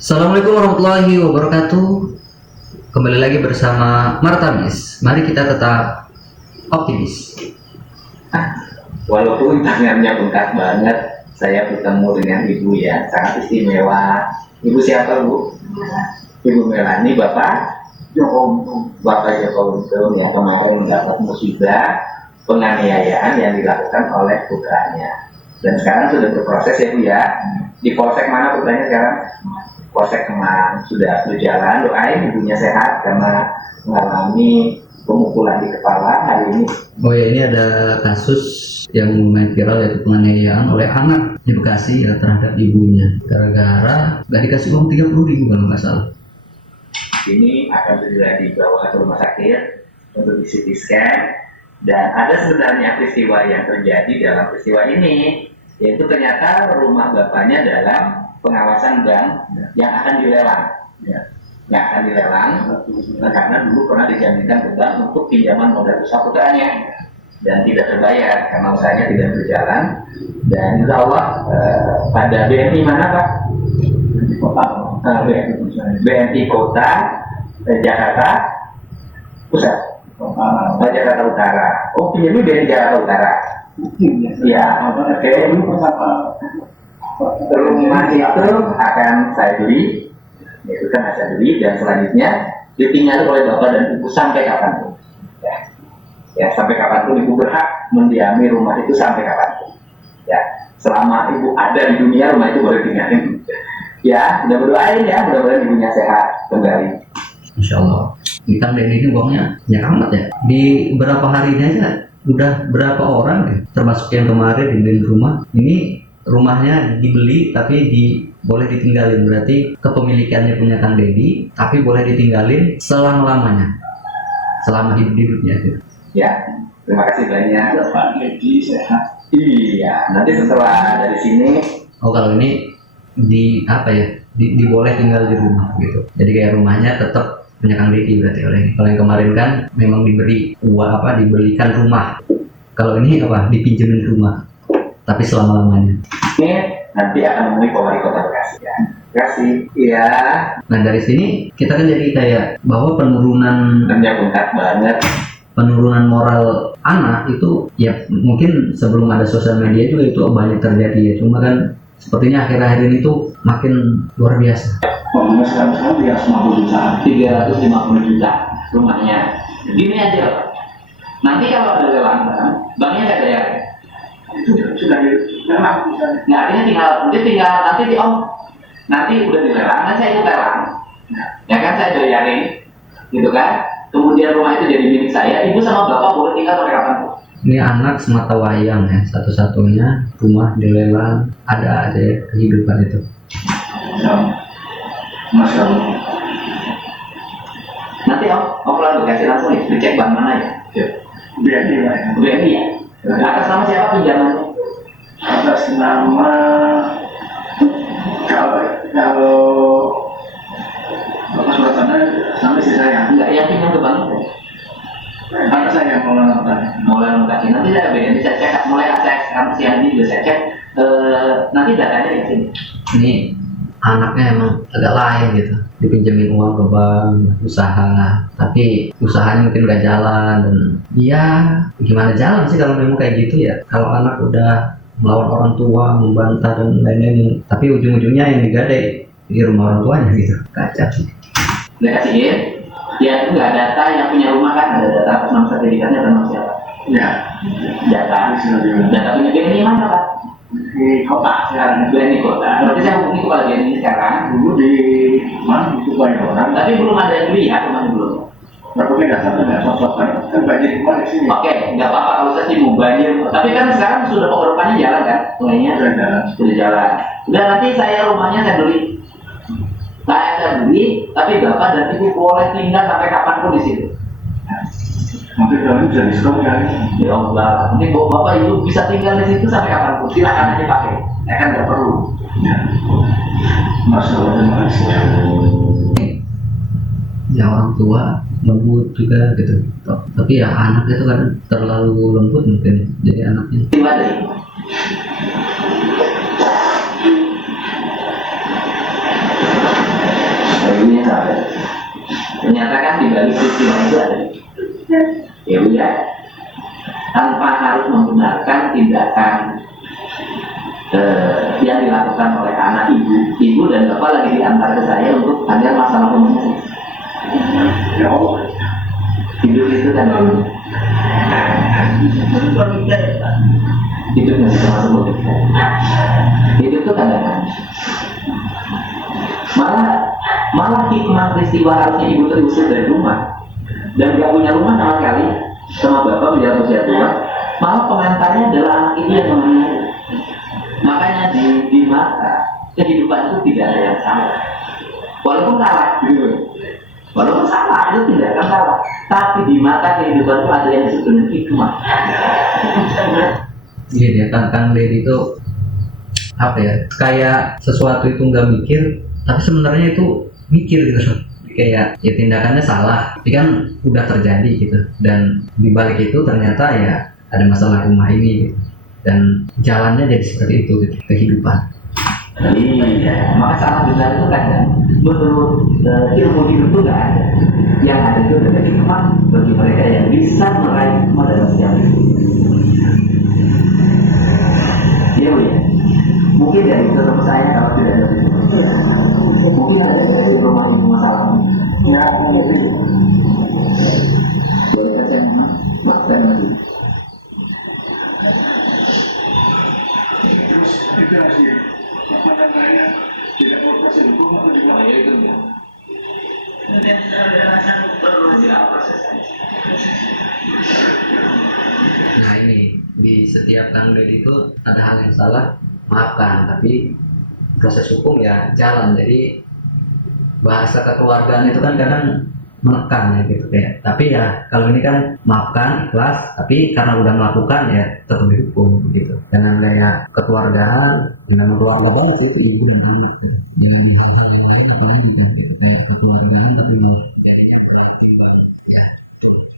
Assalamualaikum warahmatullahi wabarakatuh. Kembali lagi bersama Martamis. Mari kita tetap optimis. Walaupun tangannya bengkak banget, saya bertemu dengan ibu ya, sangat istimewa. Ibu siapa, Bu? Ibu Melani, Bapak Joko Untung. Bapak Joko Untung ya, kemarin mendapat musibah penganiayaan yang dilakukan oleh putranya. Dan sekarang sudah berproses ya, Bu ya. Di polsek mana putranya sekarang? Polsek Kemang. Sudah berjalan, doain ibunya sehat karena mengalami pemukulan di kepala hari ini. Oh ya, ini ada kasus yang lumayan viral, yaitu penganiayaan oleh anak di Bekasi ya terhadap ibunya gara-gara gak dikasih uang 30.000 kalau nggak salah. Ini akan segera dibawa ke rumah sakit untuk di CT scan, dan ada sebenarnya peristiwa yang terjadi dalam peristiwa ini, yaitu ternyata rumah bapaknya dalam pengawasan bank yang akan dilelang, yang akan dilelang karena dulu pernah dijaminkan ke bank untuk pinjaman modal usaha putranya dan tidak terbayar karena usahanya tidak berjalan. Dan insya Allah pada BNI mana Pak? BNI Kota Jakarta Pusat, Jakarta Utara. Oh, pinjamnya BNI Jakarta Utara. Ya, oke. Rumah itu akan saya beli, itu kan saya beli, dan selanjutnya ditinggali oleh bapak dan ibu sampai kapanpun. Ya, sampai kapanpun ibu berhak mendiami rumah itu sampai kapanpun. Ya, selama ibu ada di dunia, rumah itu boleh tinggalin. Ya, udah berdoain ya, mudah-mudahan ibunya sehat kembali. Insya Allah. Ini kan Denny ini uangnya banyak amat ya. Di berapa hari ini aja udah berapa orang ya? Termasuk yang kemarin di rumah. Ini rumahnya dibeli tapi boleh ditinggalin, berarti kepemilikannya punya Kang Deddy, tapi boleh ditinggalin selama-lamanya, selama hidupnya gitu. Ya, terima kasih banyak. Pak Deddy sehat. Iya, nanti setelah dari sini. Oh, kalau ini diboleh tinggal di rumah gitu. Jadi kayak rumahnya tetap punya Kang Deddy berarti. Kalau yang kemarin kan memang diberi dibelikan rumah. Kalau ini dipinjemin rumah tapi selama-lamanya. Ini nanti akan menemui Polri Kota Bekasi ya. Bekasi, iya. Nah dari sini kita kan jadi kayak bahwa penurunan Bengkak banget. Penurunan moral anak itu ya mungkin sebelum ada sosial media juga itu banyak terjadi ya. Cuma kan sepertinya akhir-akhir ini tuh makin luar biasa. Pokoknya sekarang 350 juta. 350 juta rumahnya. Gini aja Pak. Nanti kalau ada lelang, banknya saya bayar. Itu sudah dilelang. Nah, artinya tinggal nanti udah dilelang, dan saya ikut lelang. Ya kan, saya bayarin, gitu kan. Kemudian rumah itu jadi milik saya, ibu sama bapak boleh tinggal sampai kapan pun. Ini anak semata wayang ya, satu-satunya rumah dilelang, ada aja ya, kehidupan itu. Masya Allah. Nanti om lalu kasih langsung ya, dicek bank mana ya? BNI lah ya. BNI ya? Atas nama siapa pinjamannya? Atas nama kalau Bapak Suratana nama istri saya. Enggak, yang pinjam ke bank. Anak saya Mulai kasih, nanti saya BNI saya cek, mulai saya siang ini juga saya cek. Nanti datanya di sini. Ini anaknya emang agak lain gitu, dipinjemin uang ke bank, usaha, tapi usahanya mungkin gak jalan. Dan ya gimana jalan sih kalau memang kayak gitu ya, kalau anak udah melawan orang tua, membantah dan lain-lain, tapi ujung-ujungnya yang digadai di rumah orang tuanya gitu, kacau sih. Udah kasihin, ya itu nggak data yang punya rumah kan, ada data atas nama sertifikatnya dan nama siapa? Ya. Data punya BNI mana Pak? Di kota sekarang. BNI Kota. Berarti saya hubungi kepala BNI sekarang. Dulu di mana? Di Sukoyoran. Tapi belum ada yang lihat, rumahnya belum. Tapi nggak sampai nggak sosok kan banjir kemana sini. Oke, nggak apa-apa kalau saya sih mau banjir. Tapi kan sekarang sudah pengerupannya jalan kan, sungainya sudah jalan. Udah, nanti rumahnya saya beli. Saya beli, tapi bapak dan ibu boleh tinggal sampai kapanpun di situ. Mungkin kalau ini bisa diskon kali. Ya Allah, mungkin bapak ibu bisa tinggal di situ sampai kapanpun. Silakan aja pakai. Ya kan nggak perlu. Masya Allah, terima kasih. Ya orang tua lembut juga gitu, tapi ya anak itu kan terlalu lembut mungkin jadi anaknya. Dewinya salah. Ternyata kan di balik peristiwa itu ada Dewi ya, tanpa harus menggunakan tindakan yang dilakukan oleh anak ibu dan bapak lagi diantar ke saya untuk agar masalah umum. Ya Allah. Hidup itu kan hidup nggak bisa masuk logika. Hidup itu kadang-kadang malah hikmah peristiwa harusnya ibu terusir dari rumah dan gak punya rumah sama sekali, sama bapak menjadi usia tua, malah pengantarnya adalah anak itu yang menganiaya. Makanya di mata kehidupan itu tidak ada yang salah, walaupun salah gitu. Walaupun salah itu tidak akan salah, tapi di mata kehidupan itu ada yang disebut dengan hikmah. Iya dia Kang Deddy itu apa ya, kayak sesuatu itu nggak mikir tapi sebenarnya itu mikir gitu. Kayak ya tindakannya salah tapi kan udah terjadi gitu, dan di balik itu ternyata ya ada masalah rumah ini gitu. Dan jalannya jadi seperti itu gitu, kehidupan. Iya, maka salah benar itu kadang menurut ilmu hidup itu nggak ada. Yang ada itu adalah hikmah bagi mereka yang bisa meraih hikmah dalam setiap hidup. Iya Bu ya. Mungkin dari ketemu saya kalau tidak ada itu. Iya. Mungkin ada di rumah ibu masalah. Ya, itu. Bolehkah saya mohon maafkan lagi. Terus itu harus di apa namanya, tidak berproses hukum atau di Kalau ya itu enggak. Udah rasa perlu Masih proses saja. Nah ini di setiap Kang Deddy itu ada hal yang salah, maafkan, tapi proses hukum ya jalan. Jadi bahasa kekeluargaan itu kan kadang menekan ya gitu kayak, tapi ya kalau ini kan maafkan, ikhlas, tapi karena udah melakukan ya tetap dihukum gitu. Dengan gaya kekeluargaan yang memang keluarga banget sih, itu ibu dan anak gitu. Ya di hal-hal yang lain apalagi kan gitu, kayak kekeluargaan tapi malah jadinya berat timbang ya betul.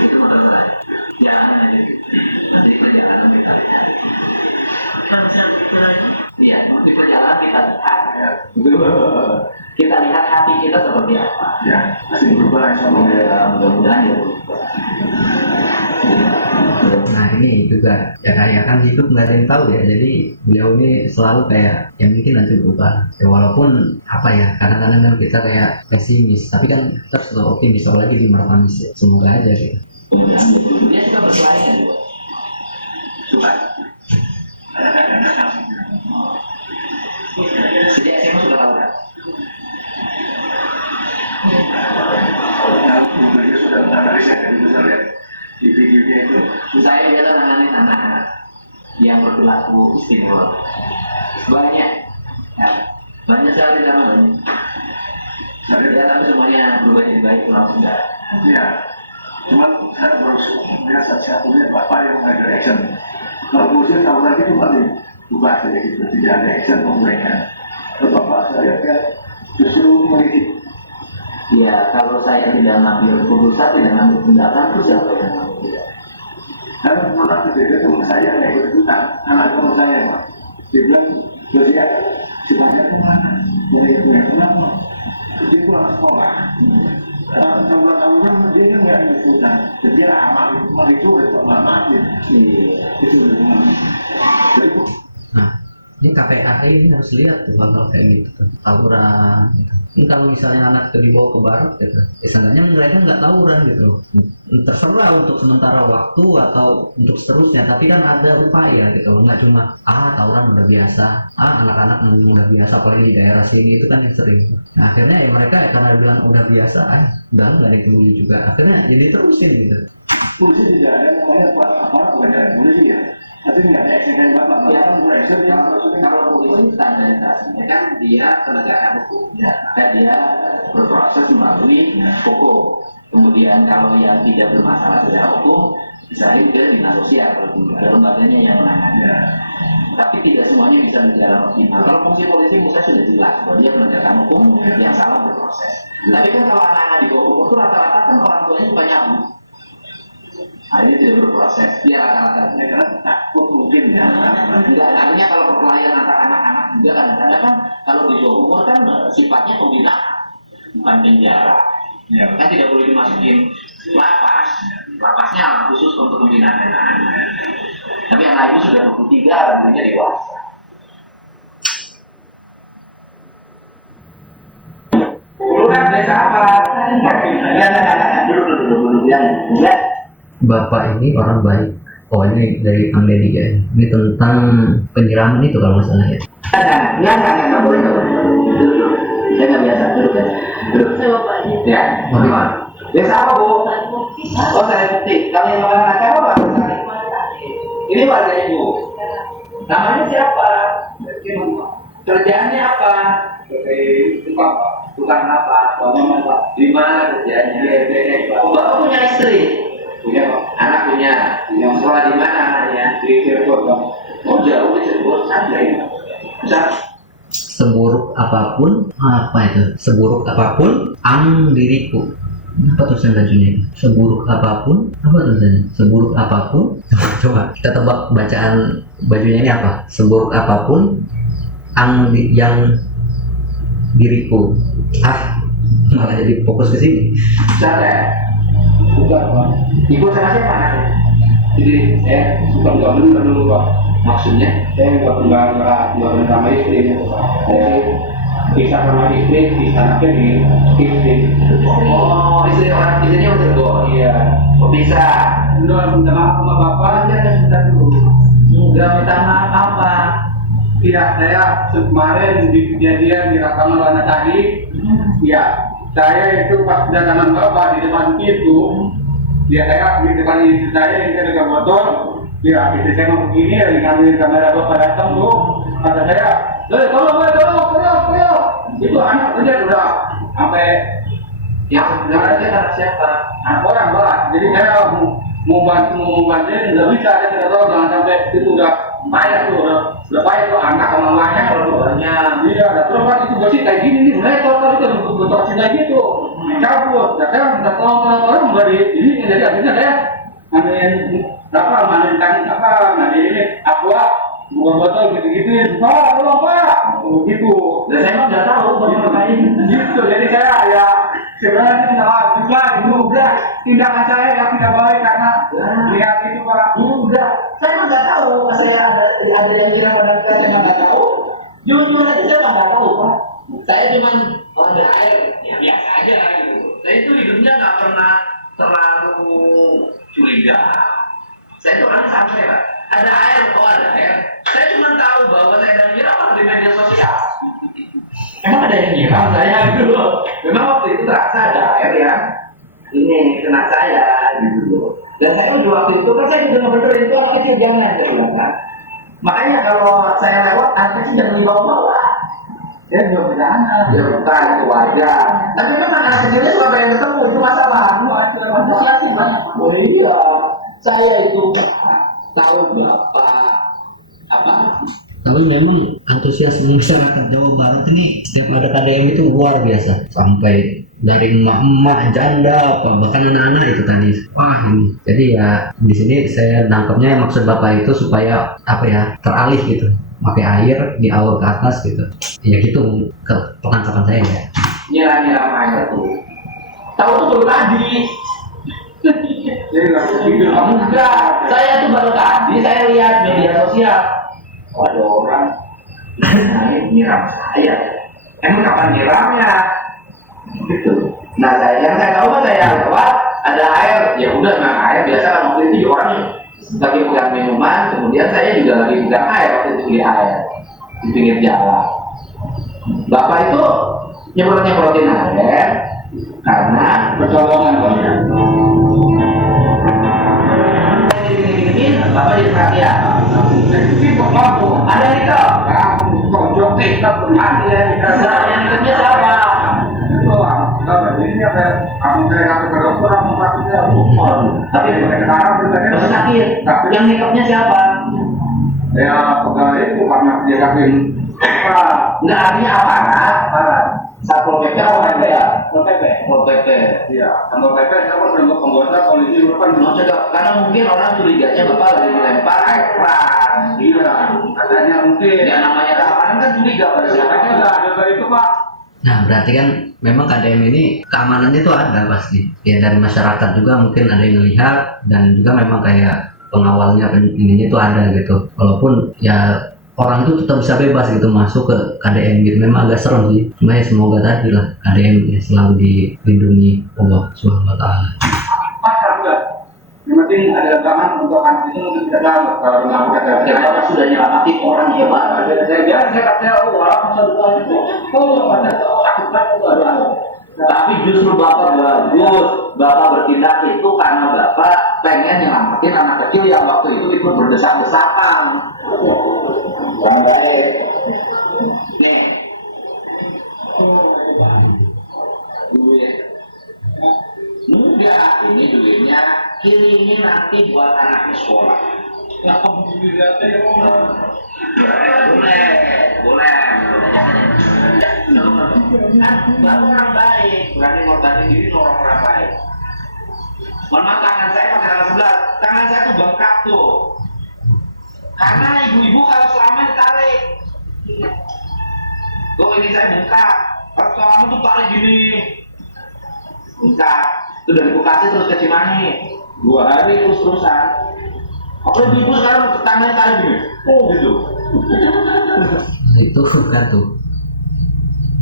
Itu masalah jalanan aja gitu. Nanti di perjalanan kita lihat. kalau bisa begitu lagi. Iya, di perjalanan kita lihat. Kita lihat hati kita seperti apa. ya masih berubah sama Mudah-mudahan ya berubah. Nah ini juga ya kayak kan hidup nggak ada yang tahu ya, jadi beliau ini selalu kayak ya mungkin nanti berubah ya, walaupun apa ya kadang-kadang kan kita kayak pesimis, tapi kan kita harus selalu optimis, apalagi di Martamis ya, semoga aja gitu. Mudah-mudahan dia berubah. Dia suka berkelahi kan juga. Suka. Sejak SMA sudah tahu kan? Nah, itu dia sudah menganalisa dan itu saya lihat di videonya itu. Saya biasa nangani anak-anak yang berperilaku istimewa. Banyak, ya, banyak sekali namanya. Ya, tapi semuanya berubah jadi baik pulang sudah. Ya, cuman saya baru melihat satu-satunya bapak yang mengajar action. Kalau polisi tahu lagi cuma dibuka saja gitu, tidak ada action mereka. Bapak saya kan justru melihat. Ya, kalau saya tidak ngambil keputusan, tidak ngambil tindakan, itu siapa yang ngambil? Karena pernah kejadian teman saya yang ikut ikutan, anak teman saya, dia bilang, Lucia, si Fajar kemana? Dari itu yang kenapa? Dia pulang sekolah. Tahun-tahunan dia kan nggak ikut ikutan, jadi dia amal itu udah mati. Itu udah mati. Jadi Nah ini KPAI ini harus lihat tuh hal-hal kayak gitu tuh, tawuran gitu. Ini kalau misalnya anak itu dibawa ke barat gitu, seenggaknya mereka nggak tawuran gitu loh. Terserah untuk sementara waktu atau untuk seterusnya, tapi kan ada upaya gitu loh. Nggak cuma tawuran udah biasa, anak-anak udah biasa, apalagi di daerah sini itu kan yang sering. Nah, akhirnya ya mereka ya karena bilang udah biasa, udah nggak ada yang peduli juga, akhirnya jadi terusin gitu. polisi tidak ada namanya apa bukan dari polisi ya, tapi nggak ada action dari bapak. Ya, Bapak action yang kalau polisi standarisasinya kan dia penegakan hukum, maka dia berproses melalui hukum. Kemudian kalau yang tidak bermasalah secara hukum, misalnya ke dinas sosial, kalau lembaganya yang menangani. Tapi tidak semuanya bisa berjalan optimal. Kalau fungsi polisi menurut saya sudah jelas bahwa dia penegakan hukum, yang salah berproses. Tapi kan kalau anak-anak di bawah umur itu rata-rata kan orang tuanya bukan nyabu. Nah, ini tidak berproses, dia rata-rata karena takut mungkin ya. enggak, artinya kalau perkelahian antara anak-anak juga kadang-kadang kan kalau di bawah umur kan sifatnya pembinaan. bukan penjara. Ya. Kita tidak boleh dimasukin lapas. Lapasnya khusus untuk membina anak-anak. Tapi anak ibu sudah 23, alhamdulillah dewasa. Dulu kan desa apa? Dulu ya. Bapak ini orang baik. Oh, ini dari Kang Deddy ya. Ini tentang penyiraman itu kalau nggak salah ya. Nggak boleh. Duduk. Saya nggak biasa, duduk ya. Duduk. Saya bapaknya. Ya, Bapak. desa apa bu? Oh, saya bukti. Kalau yang kemarin acara apa? Ini warga ibu. Namanya siapa? Kerjaannya apa? Tukang apa? Di mana kerjanya? Oh, bapak punya istri? Punya. Anak punya. Yang sekolah di mana anaknya? Di Cirebon. Oh, jauh di Cirebon. Santai. Bisa. Seburuk apapun, apa itu? Seburuk apapun, diriku. Apa tulisan bajunya ini? Seburuk apapun, apa tulisannya? Seburuk apapun. Coba kita tebak bacaan bajunya ini apa? Seburuk apapun, yang diriku. Malah jadi fokus ke sini. Santai. Bukan Pak. Ibu sama siapa anaknya? Jadi saya suka nggak dulu Pak. Maksudnya? Saya nggak sama istri. Jadi bisa sama istri, bisa anaknya di istri. Oh, istrinya udah Cirebon. Iya. Oh, bisa. Udah minta maaf sama bapak. Jangan sebentar dulu. Enggak minta maaf apa? Iya, saya kemarin di kejadian di rekaman tadi. Iya, saya itu pas kedatangan bapak di depan itu, ya saya di depan istri saya yang dengan motor. Ya, istri saya mau begini, dari ngambil kamera bapak datang tuh, kata saya, tolong, itu anak aja udah sampai Yang sebenarnya anak siapa? anak orang Pak. Jadi saya mau bantu nggak bisa, saya tidak tahu jangan sampai itu udah payah tuh, udah payah tuh anak sama mamanya kalau Keluarnya. iya, terus kan itu bersih kayak gini nih, metor kan itu bentuk cinta gitu, cabut. Dan saya minta tolong orang dari ini, jadi akhirnya saya ngambilin ngambilin ini aqua, buang botol gitu-gitu, Pak, tolong Pak, gitu. Dan saya emang nggak tahu bapak ngapain. Gitu, jadi saya ya sebenarnya itu minta maaf juga tindakan saya yang tidak baik karena lihat itu Pak. Enggak, saya emang nggak tahu. Saya ada yang nyiram pada saya emang nggak tahu. Jujur aja saya emang nggak tahu Pak. Saya cuman ada air, ya biasa aja gitu. Saya itu hidupnya nggak pernah terlalu curiga. Saya itu orangnya santai Pak. Ada air, oh ada air. Saya cuma tahu bahwa saya ada nyiram di media sosial. Emang ada yang nyiram saya dulu. Memang waktu itu terasa ada air yang ini kena saya gitu. Dan saya juga waktu itu kan saya juga ngebenerin itu anak kecil jangan saya bilang kan. Makanya kalau saya lewat anak kecil jangan dibawa-bawa. Saya belum punya anak. Ya bukan itu wajar. Tapi memang anak kecilnya suka pengen ketemu itu masalah. Antusiasnya banyak. Oh iya, saya itu Pak tahu bapak apa? Tapi memang antusiasme masyarakat Jawa Barat ini setiap ada KDM itu luar biasa. Sampai dari emak-emak, janda, apa bahkan anak-anak itu tadi. Wah ini. Jadi ya di sini saya nangkepnya maksud bapak itu supaya apa ya teralih gitu. Pakai air diaur ke atas gitu. Ya gitu ke penangkapan saya ya. Nyiram-nyiram air tuh. Tahu tuh baru tadi. Jadi nggak begitu. Enggak, saya tuh baru tadi saya lihat media sosial. Oh, ada orang nyiram saya. Emang kapan nyiramnya? Gitu. Nah, yang saya tahu kan saya lewat ada air, ya udah memang air biasa kan waktu itu juga orang lagi pegang minuman, kemudian saya juga lagi pegang air waktu itu di air di pinggir jalan. Bapak itu nyemprotin air karena Pertolongan Pak. Bapak jadi perhatian. Itu mampu. Ada itu. Kok kita punya Nah, yang ikutnya siapa? Tapi masih sakit. Yang makeupnya siapa? Ya, pegawai itu karena dia yakin apa? Nggak artinya aparat. Satpol PP apa ya? Pol PP. Satpol PP. Iya, kantor PP saya kan sudah pembuatan kondisi kan Mau cegah karena mungkin orang curiganya bapak lagi melempar air keras. iya, katanya mungkin Ya namanya keamanan kan curiga pada siapa katanya nggak ada dari itu Pak. Nah, berarti kan memang KDM ini keamanannya itu ada pasti. Ya dari masyarakat juga mungkin ada yang melihat dan juga memang kayak pengawalnya ininya itu ada gitu. Walaupun ya orang itu tetap bisa bebas gitu masuk ke KDM gitu. Memang agak serem sih. Cuma ya semoga tadi lah KDM ya selalu dilindungi Allah Subhanahu wa taala. Pasar juga. Yang penting ada tangan untuk anak itu mungkin tidak dalam kalau melakukan Karena sudah nyelamatin orang ya Pak. saya kata orang bisa itu. Oh, ada takut ada. Tapi justru Bapak bagus. Bapak bertindak itu karena Bapak pengen nyelamatin anak kecil yang waktu itu ikut berdesak-desakan. Kurang baik. Nih, Oh, itu baik. duit. Enggak, ini duitnya kirimin nanti buat anaknya sekolah. Alhamdulillah saya Boleh. Kan Bapak orang baik, berani ngorbanin diri orang baik. Mohon maaf, tangan saya pakai tangan sebelah. Tangan saya tuh bengkak tuh. Karena ibu-ibu kalau selama ditarik. Tuh ini saya bengkak. Kalau selama tuh tarik gini. Bengkak. Itu dari Bekasi terus ke Cimahi. 2 hari terus-terusan. Oke, ibu sekarang tangannya tarik gini. Oh gitu. Nah, itu kan tuh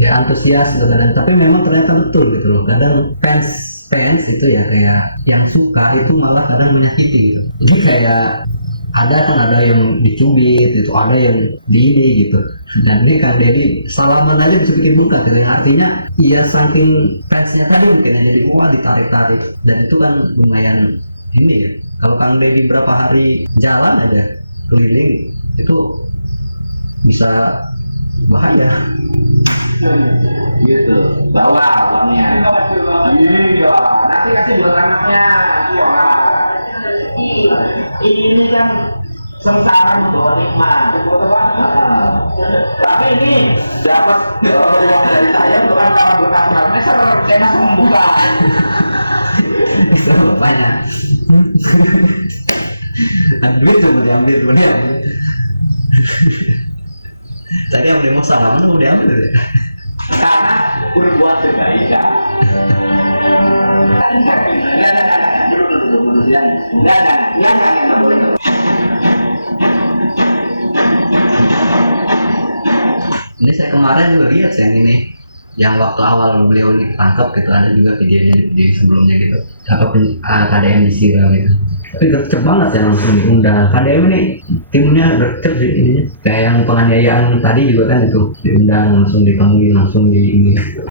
ya antusias gitu kadang, tapi memang ternyata betul gitu loh. Kadang fans itu ya kayak yang suka itu malah kadang menyakiti gitu. Jadi kayak ada yang dicubit itu, ada yang di ini gitu. Dan ini Kang Deddy salaman aja bisa bikin bengkak gitu, yang artinya ya saking fansnya tadi mungkin aja jadi wah ditarik-tarik, dan itu kan lumayan ini ya. Kalau Kang Deddy berapa hari jalan aja keliling itu bisa bahaya. Gitu. Bawa uangnya. Iya. Nanti kasih buat anaknya. Sekolah. Ini kan sengsara membawa nikmat. Tapi ini dapat uang dari saya bukan karena berkat meser, saya masih membuka. Itu bapaknya. Ada duit cuma diambil. Tadi yang mau salaman mau diambil ya? Karena berbuat kebaikan. Enggak, dulu. Enggak, boleh. Ini saya kemarin juga lihat yang ini, yang waktu awal beliau ini ketangkap gitu, ada juga videonya di video sebelumnya gitu, KDM disiram gitu. Tapi gercep banget ya, langsung diundang. KDM ini timnya gercep sih ininya. Kayak yang penganiayaan tadi juga kan itu diundang, langsung ditemui, langsung di ini.